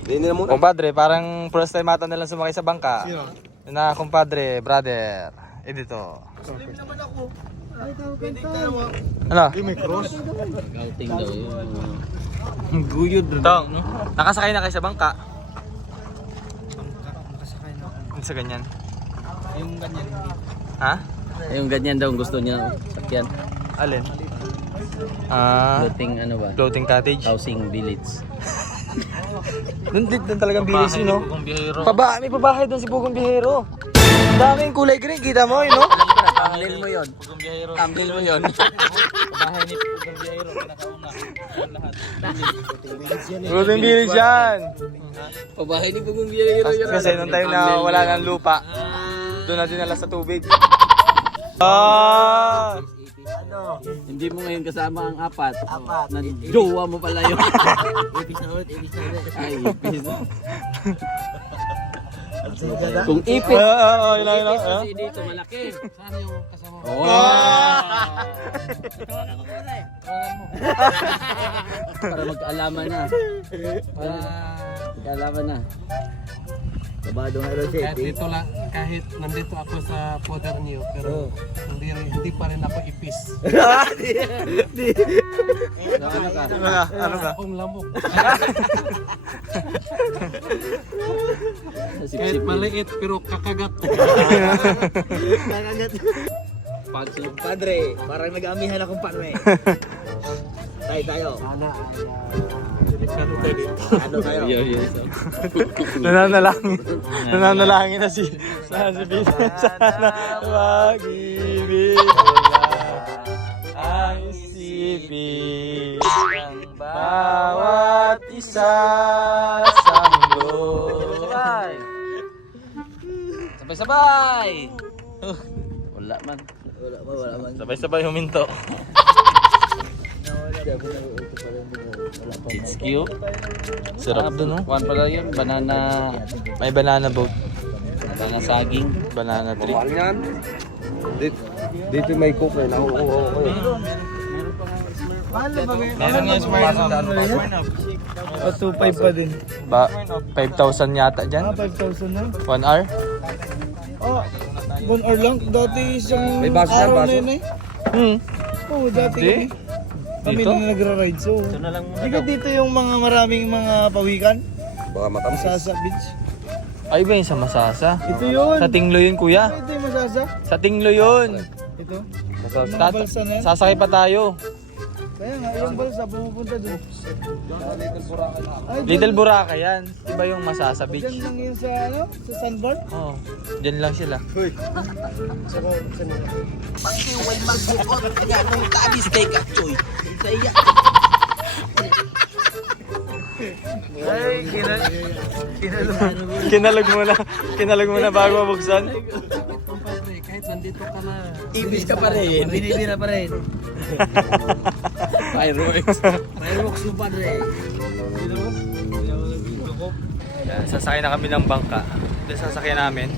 Hindi na muna. Kumpadre, parang first time ata nilang sumakay sa bangka. Sino? Na kumpadre, brother. Dito. Slim naman ako. Ano? Hindi may cross. Gauting daw yun. Guyod rin. Tong, nakasakay na kayo sa bangka? Nakasakay na ako. Sa ganyan. Yung ganyan. Ha? Yung ganyan daw gusto niya sakyan. Alin? Ah, Floating ano ba? floating cottage. Housing village. Doon talagang bilis yun, no? May pabahay doon si Pugong Bihero. Daming kulay green, kita mo yun, no? Thumbnail mo yun. Thumbnail mo yun. Bahay ni Pugong Bihero, pinakauna. Floating village yan. Pabahay ni Pugong Biyahiro yun. Kasi nung time na wala ng lupa, doon na dinala sa tubig. Ah! Hindi mo ngayon kasama ang apat. Na jowa mo pala yun. Episode. Ay, episode. Kung ipis. Oo, yun. Kasi dito malaki. Sana yung kasama mo. Para magkaalaman na. Magkaalaman na. Kabado nga rin Kahit dito lang, kahit nandito ako sa Poder New, pero hindi pa rin ako ipis. Ano ka? Ano ka? Akong lamok. Kahit Sip-sip. maliit pero kakagat. Pagsulog. Padre, parang nag-amihan akong panwe. Tayo. Sana delikado tayo dito. Ano kayo? Nananalangin na si Pina. Sana mag-ibig ang isipin ng bawat isa sa mundo. Sabay-sabay! Wala man. Wala man. Sabay-sabay huminto. It's cute. Sarap dun, no? Kuhan pala yun. Banana. May banana boat, Banana saging. banana tree. Mahal yan. Dito may cook eh. Meron nga O 2.5 pa din. Ba, 5,000 yata dyan? 5,000 na. 1 hour? Oh, 1 hour lang. Dati isang May baso na, araw baso? na yun eh. Oo, dati Di? kami Dito? na nagra-ride. So, hindi ka dito yung mga maraming mga pawikan Baka matamis. Masasa Beach. Ay ba yung sa Masasa? Ito yun. Sa Tinglo yun, kuya. Ito yung Masasa. Sa Tinglo yun. Ito. Sa- Mga balsa na yan. Sasakay pa tayo. Kaya nga, yung balsa pumupunta doon. Ay, Little Boracay yan. Iba yung Masasa Diyan Beach. lang yun sa ano? Sa sandbar? Oo. Diyan lang sila. Saka, Pagkiway mag-bukod. Kaya nung tabi steak at choy. Sa iya. Ay, kinalog mo na bago mabuksan. compadre, kahit nandito ka na. Ibis ka pa rin. Binibira pa rin. Fireworks. Fireworks mo padre. Yan, sasakay na kami ng bangka. Ito yung sasakyan namin.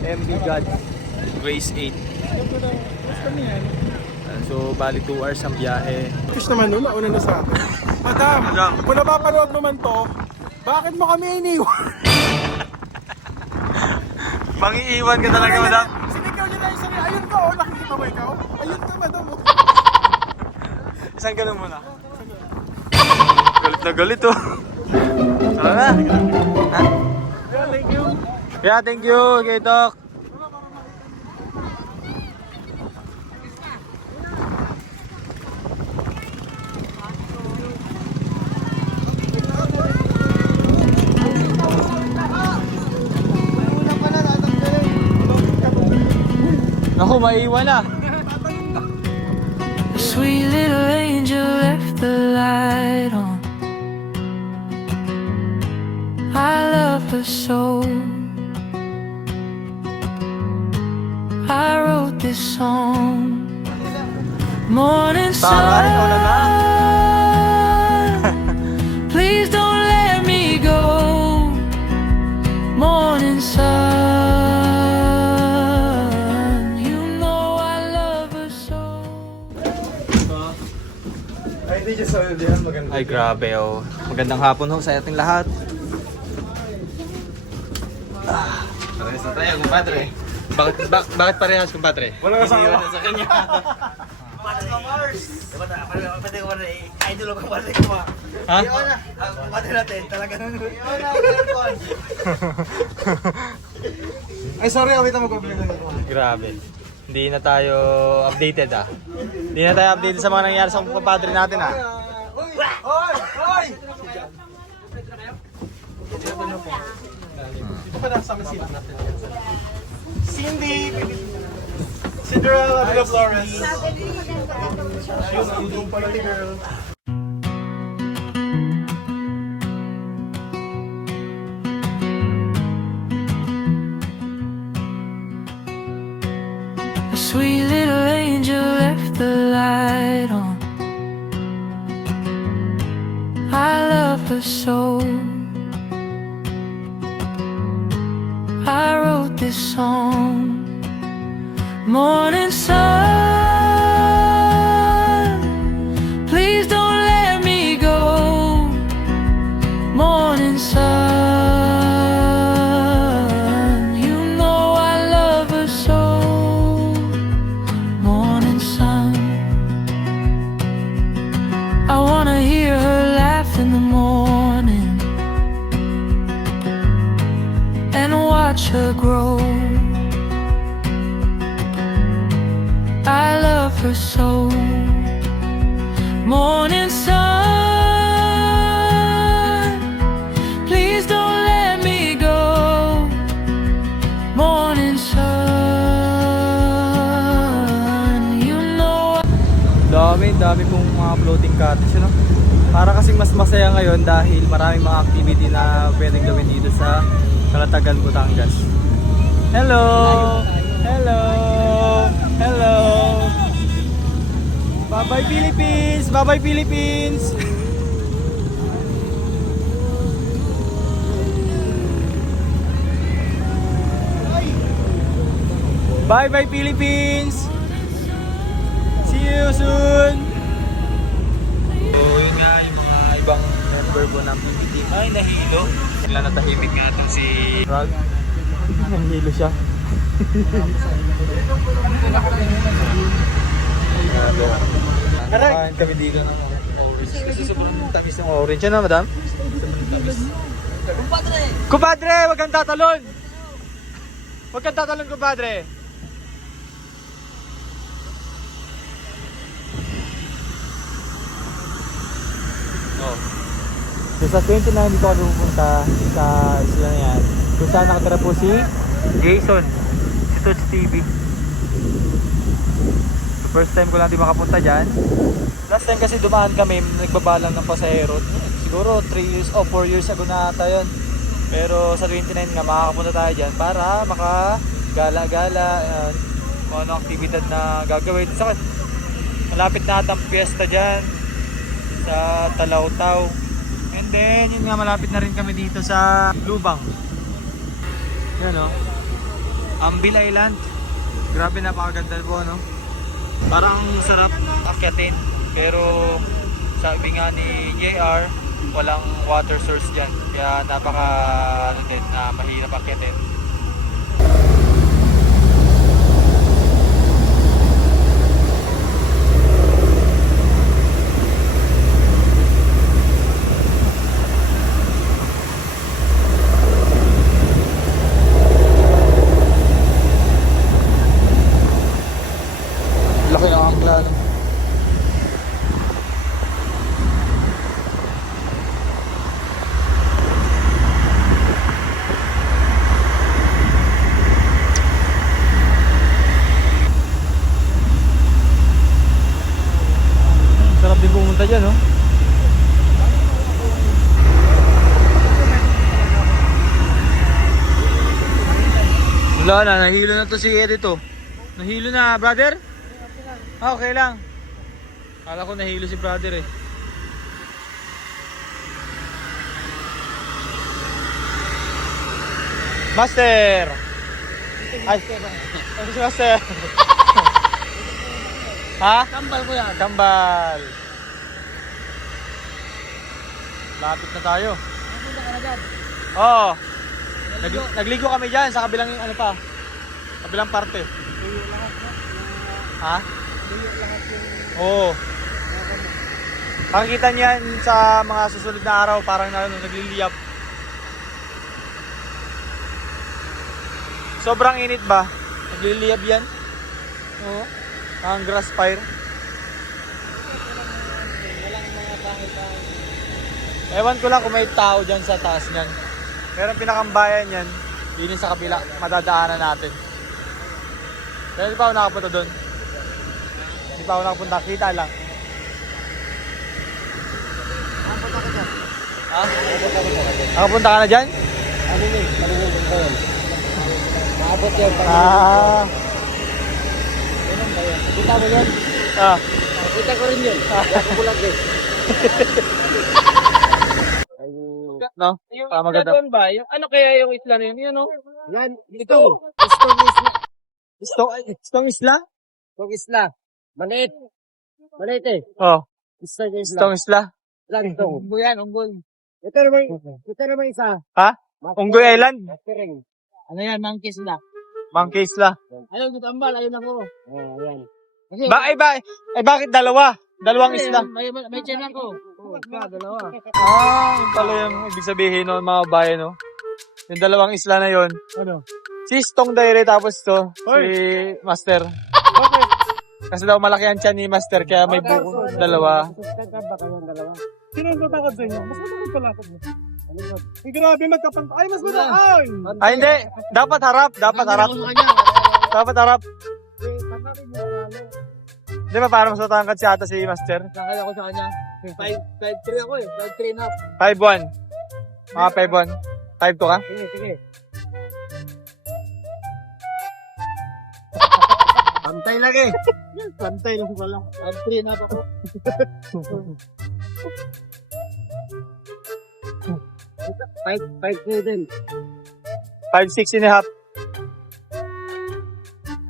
MV God Grace 8. So, bali 2 hours ang biyahe. Fish naman nun, nauna na sa atin. Madam, kung napapanood naman to, bakit mo kami iniwan? Mangiiwan ka talaga, madam. Sinigaw niya na yung sarili. Ayun ka, oh, nakikita mo ikaw. Ayun ka, madam. Oh. Isang ganun muna. Galit na galit, oh. Tara na. Ha? Thank you. Yeah, thank you, Kitok. Naku, maiwan na. Sweet little angel left the light on. I love her so. I wrote this song. Morning sun, please don't let me go. Morning sun, you know I love her so. Ay, hindi dyan sa yan maganda. Ay, Ay, grabe oh. Magandang hapon ho sa ating lahat. Parehas na tayo, kumpadre. Bakit parehas, kumpadre? Wala ka sa Sa kanya. Kumpadre ka, Mars. Kumpadre ka, idol ko, kumpadre ko. Ha? Kumpadre natin, talagang... Ay, sorry, wait na mag-open. Grabe. Hindi na tayo updated ah. Hindi na tayo updated sa mga nangyari sa kumpadre natin ah. Hoy! Ito pa nasama sila natin. Cindy! Cinderella de Flores. Yung party girl. A sweet little angel left the light on. I love her so. I wrote this song. Morning sun, please don't let me go. Morning sun, you know I love her so. Morning sun, I wanna hear her laugh in the morning and watch her grow. I love her so. Morning sun, please don't let me go. Morning sun, you know Dami pong mga floating cottage, no? Para kasing mas masaya ngayon dahil maraming mga activity na pwedeng gawin dito sa Calatagan, Batangas. Hello! Hello! Hello! Bye-bye Philippines! Bye-bye Philippines! Bye-bye Philippines! See you soon! So yun nga yung mga ibang member po ng PB team ay nahilo. Bigla natahimik nga ito si Rag. Nahilo siya. Kain kami dito ng orange. Kasi sobrang tamis ng orange. Ano madam? Kumpadre! Kumpadre! Huwag kang tatalon! Huwag kang tatalon, kumpadre! Oh. So sa 29 dito kami pupunta sa isla na yan. Kung saan nakatira po si Jason, si Touch TV. So first time ko lang di makapunta dyan. Last time kasi dumaan kami, nagbabalang ng pasahero. Siguro 3 years o 4 years ago na ata yun. Pero sa 29 nga makakapunta tayo dyan para makagala-gala, kung ano aktibidad na gagawin. Sa malapit na atang piyesta dyan sa Talaw-Taw. And then yun nga, malapit na rin kami dito sa Lubang. Yan o, Ambil Island. Grabe, napakaganda po, no? Parang sarap akyatin, pero sabi nga ni JR, walang water source dyan, kaya napaka ano din, na mahirap akyatin. Laki ng angkla, no? Sarap din pumunta dyan, no? Wala na, nahilo na to si Edito. Nahilo na, brother? Ah, okay lang. Kala ko nahilo si brother eh. Master! Ay, si Master. Ha? Kambal ko yan. Kambal. Lapit na tayo. Oo. Nagligo kami dyan sa kabilang ano pa. Kabilang parte. Ha? Oo. Makikita niyan sa mga susunod na araw parang nagliliyab. Sobrang init ba? Nagliliyab yan? Oo. Ang grass fire. Ewan ko lang kung may tao dyan sa taas niyan. Pero ang pinakambayan yan, din sa kabila, madadaanan natin. Pero hindi pa ako nakapunta doon. Hindi pa ako nakapunta, kita lang. Ha? Nakapunta ka na dyan? Maabot yan. Ah. Kita mo yan? Ah. Kita ko rin yun. Ako bulag eh. No? Ah, maganda. Doon ba? Yung, ano kaya yung isla na yun? Yan o. Yan. Ito. Stong isla? Itong isla. Maliit. Maliit eh. Oh. Isla yung isla. Stong isla? Lang ito. Unggoy yan. Unggoy. Ito naman isa. Ha? Unggoy Island? Mastering. Ano yan? Monkey isla. Monkey isla. Ayaw dito ambal. Ayaw na ko. Oh, yan. Kasi, Bakit dalawa? Dalawang isla? May channel ko. Oh, dalawa. Ah, yun pala yung ibig sabihin ng mga bayan, no? Yung dalawang isla na yon. Ano? Si Stong Daire tapos to, si Master. Okay. Kasi daw malaki ang tiyan ni Master kaya may buko dalawa. Ba kayong dalawa? Sino ang tatakad sa inyo? Mas matakad pala ako. Ay, grabe, magkapanta. Ay, mas matakad! Ay, hindi. Dapat harap. Dapat harap. Dapat harap. Di ba parang mas matangkad si ata si Master? Nakala ko sa kanya. 5'3 ako eh. 5'3 na. 5'1". Mga 5'1". 5'2 ka? Sige, sige. Pantay lagi. Pantay lang pala. 5'3 na ako. 5'3 din. 5'6 and a half.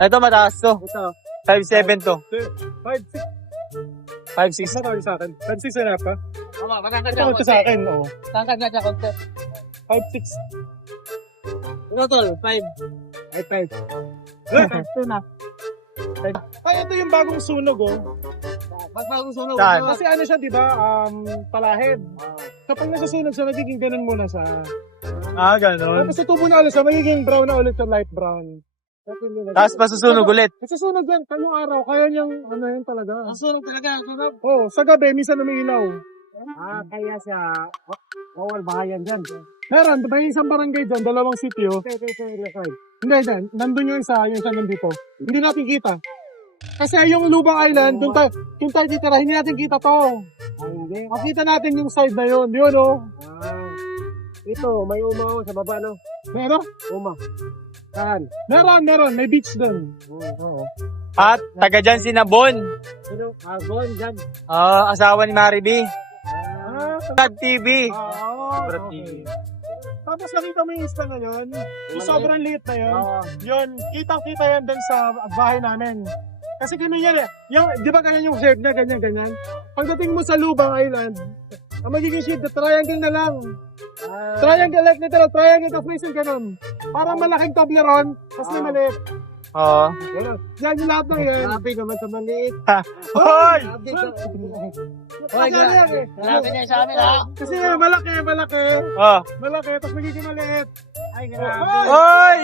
Ito mataas to. Ito. 5'7 to. 5'6". 5'6". Mas matawag sa akin. 5'6 na pa. Oo, matangkad Ito ito sa akin, oo. Tangkad nga siya konti. 5'6". Ito tol, 5. Ay, 5. 5'2 na. Ay, ito yung bagong sunog, oh. Magpagong sunog. Saan? Kasi ano siya, di ba? Palahid. Kapag nasusunog siya, nagiging ganun muna siya. Ah, ganun. Tapos tutubo na ulit siya, magiging brown na ulit siya, light brown. Tapos masusunog ulit. Nasusunog yan, kanyang araw, kaya niyang, ano yan talaga. Ang sunog talaga, ang sunog. Oh, sa gabi, minsan umiilaw. Kaya siya, bawal bahayan dyan. Meron, may isang barangay dyan, dalawang sitio. Hindi, nandun yung isa nandito. Hindi natin kita. Kasi yung Lubang Island, doon tayo titira, hindi natin kita to. Hindi. Makita natin yung side na yun, oh. Ito, may umaw sa baba, no? Meron? Uma. Saan? Meron, may beach doon. Oo. At taga dyan si Nabon. Sino? Agon, dyan. Asawa ni Mariby. Brad TV. Brad TV. Tapos nakita mo yung isla na yun, yung sobrang liit na yun, yun, kitang-kita yan doon sa bahay namin. Kasi ganun yan eh. Yung, di ba ganyan yung shape niya, ganyan. Pagdating mo sa Lubang Island, ang magiging shape na triangle na lang. Triangle like literal, triangle tapos may isang ganun. Parang malaking Toblerone, tapos may maliit. Oo. Yan yung lahat ng yan. Grabe naman sa maliit. Hoy! Hoy, grabe niya sa amin, ha? Kasi malaki. Oh. Malaki, tapos magiging maliit. Ay, grabe. Hoy!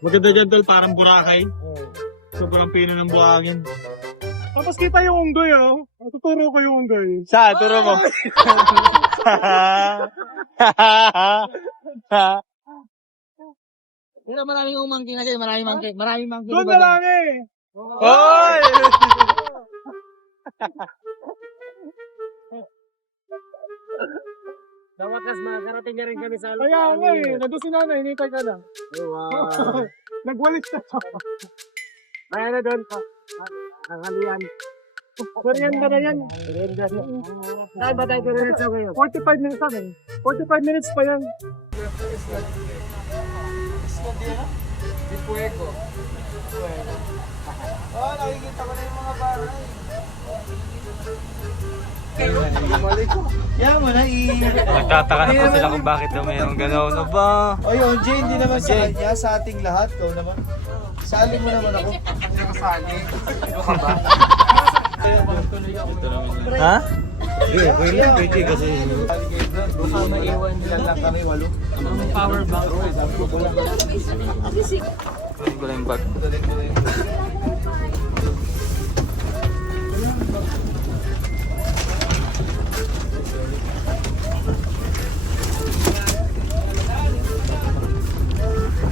Maganda dyan tol, parang Boracay. Sobrang pino ng buhangin. Tapos kita yung unggoy, oh. Tuturo ko yung unggoy. Sa, turo mo. Pero maraming umangking na dyan, maraming mangking. Doon na lang eh. Hoy! Sa wakas, makakarating na rin kami sa Kaya nga eh, nandun si nanay, hinintay ka na. Wow. Nagwalis na siya. May ano doon? Ang halian. Merienda na yan. Merienda. Saan ba tayo diretso ngayon? 45 minutes lang eh. 45 minutes pa yan. ko di ano? Di Puego. Oh, nakikita ko na yung mga bahay. Yan mo na Nagtataka na po sila kung bakit daw mayroong gano'n. Ano ba? O yun, Jay, hindi naman sa Jay. kanya, sa ating lahat. Ikaw naman. Sali mo naman ako. Kasali. Ano ka ba? Ha? Okay lang, pwede kasi. Baka maiwan nila lang kami, 8. Power bank. Kunin ko lang yung bag.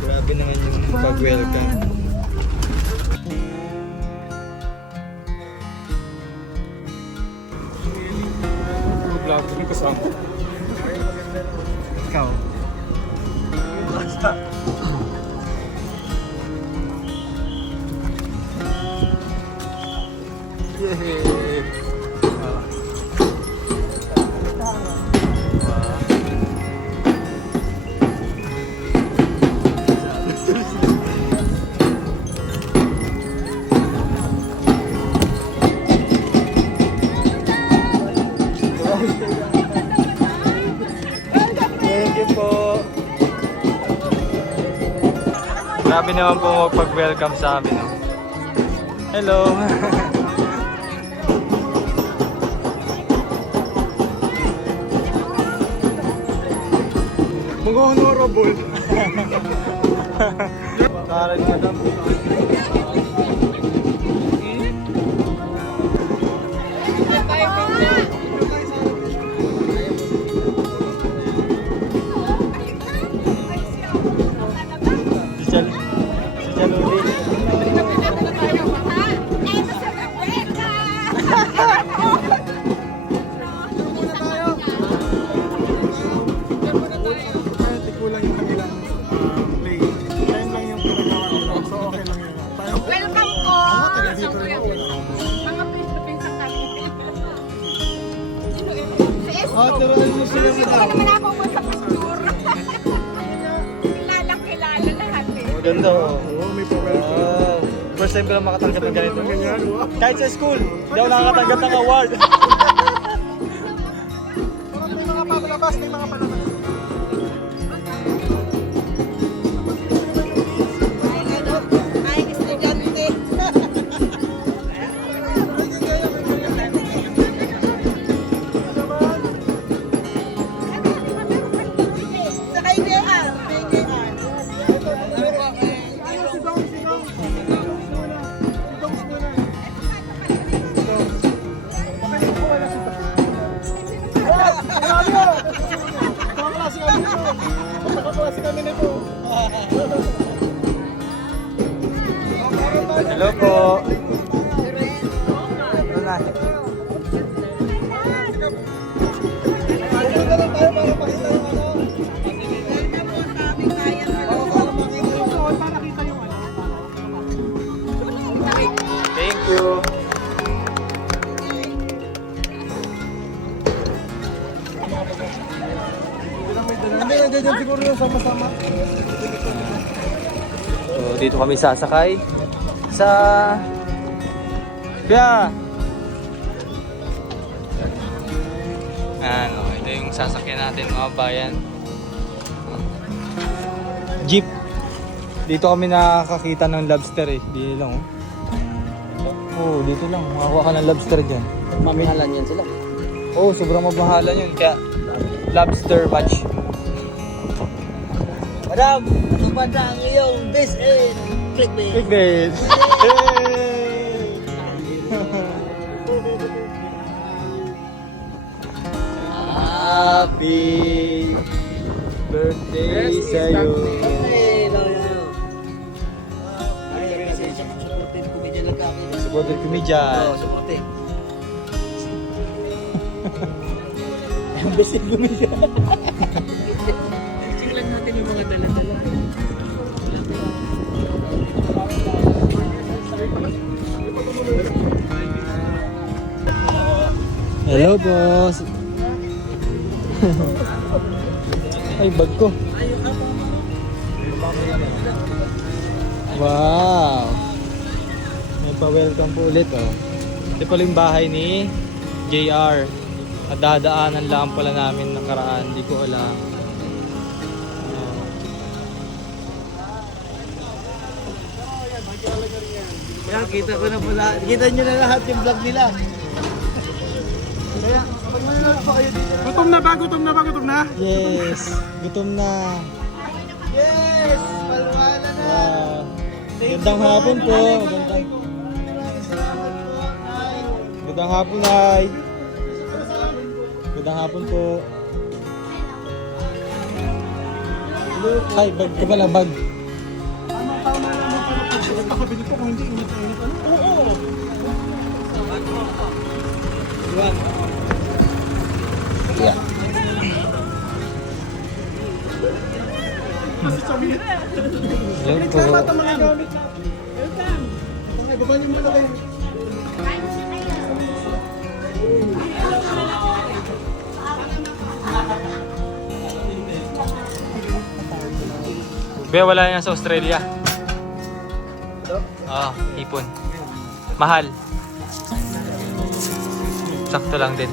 Grabe naman yung pag-welcome. Vlog yung kasama. Ikaw. Thank you po. Grabe naman po pag-welcome sa amin. No? Hello. Mga honorable. Karan ka daw. Si Jaluli. Kahit ikulang yung kanilang play. Time lang yung pinagawa nila. So okay lang yun. Welcome ko! taga dito rin ako. Mga face-to-face ang kami. Turuan mo sila Hindi sa naman ako mo sa picture. Kilalang-kilala lahat eh. Maganda oh. Oo, may pa-welcome. First time ko lang makatanggap ng ganito. Ganyan, oh. Kahit sa school, hindi ako nakakatanggap ng award. May mga palabas, may mga palabas. Ay, estudyante. Sa kaibigan, kaibigan. Hello po. Wala. Thank you. Siguro yung sama-sama. So, dito kami sasakay sa Kaya ano, ito yung sasakyan natin mga bayan. Jeep. Dito kami nakakakita ng lobster eh. Dito lang oh. Oh, dito lang. Makakuha ka ng lobster dyan. Mamihalan yan sila. Oh, sobrang mabahalan yun. Kaya lobster match. Madam, natupad na ang iyong best and clickbait. Clickbait. Happy birthday sa'yo. Supportin ko medyo lang kami. Supported kami dyan. Supportin. Best kami dyan. Singlan natin yung mga dala-dala. Hello, boss. Ay, bag ko. Wow! May pa-welcome po ulit oh. Ito pala yung bahay ni JR. At dadaanan lang pala namin nakaraan. Hindi ko alam. Oh. Kaya kita ko na pala. Kita nyo na lahat yung vlog nila. Kaya, pag manonood pa kayo dito. Gutom na ba? Gutom na ba? Gutom na? Yes! Gutom na. Yes! Palwala na! Wow! Gandang hapon po. Gandang hapon, Nay. Gandang hapon po. Ay, bag ka pala, bag. Tama naman pala pag nakabili ko kung hindi init-init. Oo! Yeah. Kasi sa minute. Yan po. Nagsama ito mga gamit natin. Welcome! Mga baba niyo muna kayo. Be, wala yan sa Australia. Ah, hipon. Mahal. Sakto lang din.